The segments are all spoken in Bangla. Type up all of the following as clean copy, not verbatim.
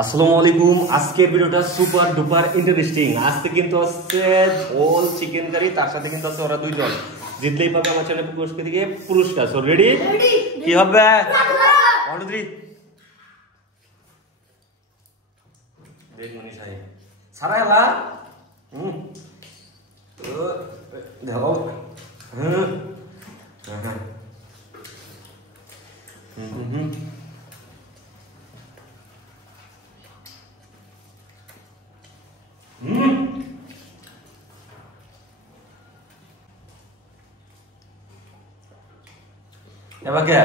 আসসালামু আলাইকুম। আজকের ভিডিওটা সুপার ডুপার ইন্টারেস্টিং। আজকে কিন্তু আছে ঝোল চিকেন কারি, তার সাথে কিন্তু আছে ওরা দুইজন। জিতলেই পাবে আমার চ্যানেল পুরস্কার থেকে পুরস্কার। So ready? কি হবে? 1 2 3 দেখ মনি সাই সারা এলা দেখো এবার কে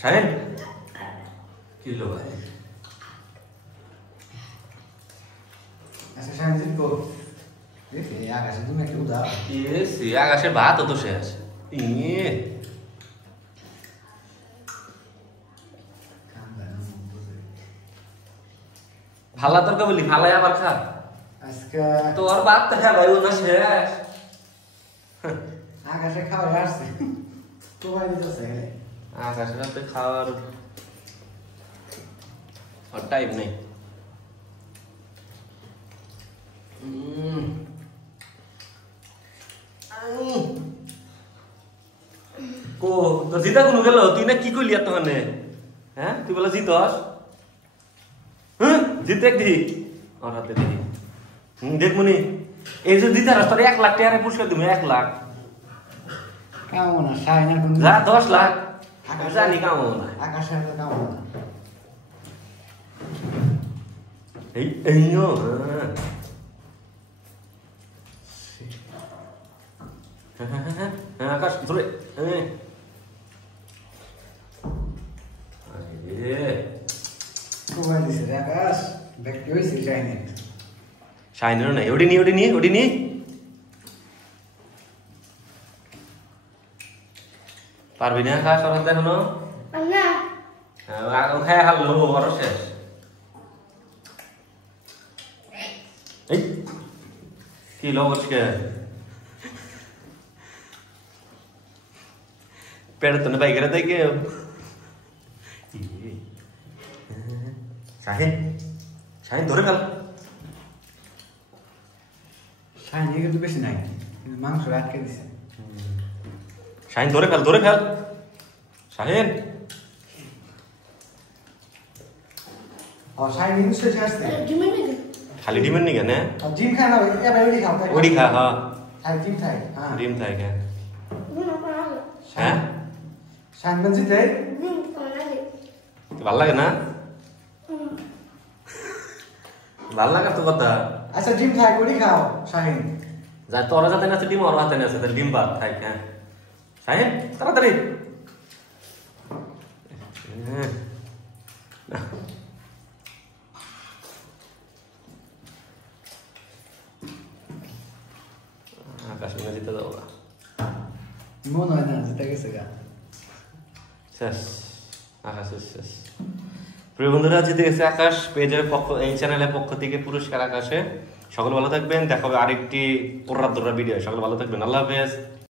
শাহিন কি লো ভাই? আচ্ছা শাহিন জিতবো। দেখে আকাশে তুমি একটু উদাও। সে আকাশের ভাত তো শেষ। ইয়ে ফালা তরকা বলি, ফালাই আবার খা। আজকে তোর ভাত তো খাই ভাই, ও না শেষ। আকাশে খাওয়া আসছে তোমার দিতেছে আকাশের রাতে খাওয়ার টাইম নেই। কো তোর জিতা কোনো গেল? তুই না কি করলি এত মানে? হ্যাঁ তুই বলে জিতস? হ্যাঁ জিতে দেখি আমার হাতে দেখি। দেখ মনি, এই যে জিতার তোর 1 লাখ টাকা পুরস্কার দিব। 1 লাখ কেমন না শাহিনের কোন যা 10 লাখ জানি কেমন না। আকাশের কেমন না এই এই নো আকাশ ধরে তোমার দিছে রে আকাশ ব্যক্তি হইছে শাহিনের শাইনের নাই। ওডি নি পারবি না আকাশ ওর হাতে এখনো? না খায় হারলো বড় শেষ। এই কি লগসকে পেড়ে তো না বাইকের দেখে শাহিন ধরে ফেল। শাহিনের কিন্তু বেশি নাই, কিন্তু মাংস আটকে দিছে। শাহিন ধরে ফেল শাহিন। ও শাহিন কিন্তু শেষ আসছে খালি ডিমের নি কেন? জিম খায় না এবার ওডি খাও ওডি খা। হ্যাঁ খাই জিম খাই হ্যাঁ ডিম খাই কেন? হ্যাঁ শাহিন কোন জিতে ভাল লাগে না? ভাল লাগে তো কথা। আচ্ছা জিম খাই ওডি খাও শাহিন যা তোর হাতে আছে ডিম, ওর হাতে আছে ডিম ভাত খাই। হ্যাঁ শাহিন তাড়াতাড়ি। আকাশ মিনা জিতে যাবো না। মনে হয় না জিতে গেছে গা। শেষ আকাশ শেষ। প্রিয় বন্ধুরা, জিতে গেছে আকাশ। পেজের পক্ষ, এই চ্যানেলের পক্ষ থেকে পুরস্কার আকাশে। সকল ভালো থাকবেন, দেখা হবে আরেকটি পোড়া ভিডিও। সকল ভালো থাকবেন, আল্লাহ হাফেজ।